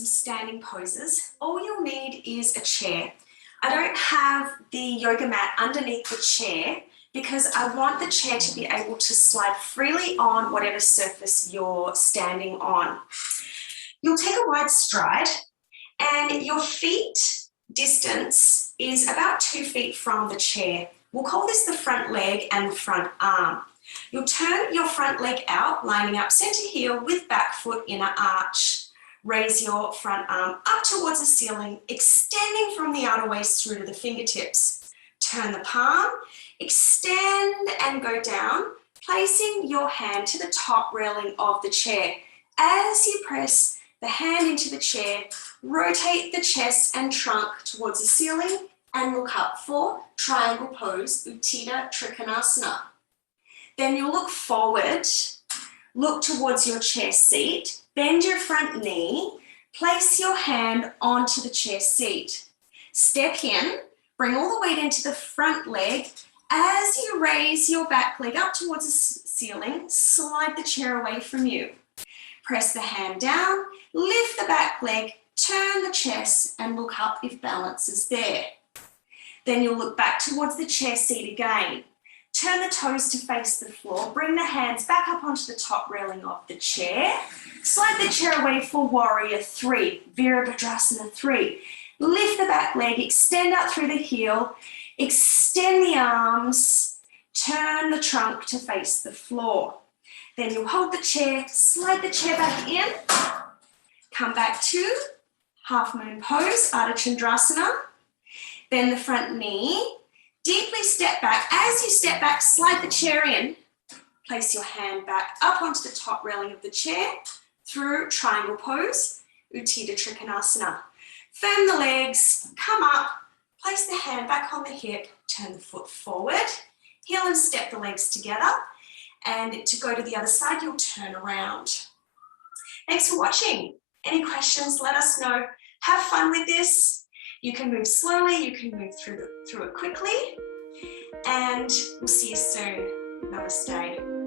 some standing poses. All you'll need is a chair. I don't have the yoga mat underneath the chair because I want the chair to be able to slide freely on whatever surface you're standing on. You'll take a wide stride and your feet distance is about 2 feet from the chair. We'll call this the front leg and the front arm. You'll turn your front leg out, lining up center heel with back foot inner arch. Raise your front arm up towards the ceiling, extending from the outer waist through to the fingertips. Turn the palm, extend and go down, placing your hand to the top railing of the chair. As you press the hand into the chair, rotate the chest and trunk towards the ceiling and look up for triangle pose, Utthita Trikonasana. Then you'll look forward, look towards your chair seat, bend your front knee, place your hand onto the chair seat. Step in, bring all the weight into the front leg. As you raise your back leg up towards the ceiling, slide the chair away from you. Press the hand down, lift the back leg, turn the chest and look up if balance is there. Then you'll look back towards the chair seat again. Turn the toes to face the floor, bring the hands back up onto the top railing of the chair. Slide the chair away for warrior 3, Virabhadrasana 3. Lift the back leg, extend out through the heel, extend the arms, turn the trunk to face the floor. Then you'll hold the chair, slide the chair back in, come back to half moon pose, Ardha Chandrasana. Bend the front knee, deeply step back. As you step back, slide the chair in. Place your hand back up onto the top railing of the chair through triangle pose, Utthita Trikonasana. Firm the legs, come up, place the hand back on the hip, turn the foot forward, heel and step the legs together. And to go to the other side, you'll turn around. Thanks for watching. Any questions, let us know. Have fun with this. You can move slowly, you can move through it quickly, and we'll see you soon. Namaste.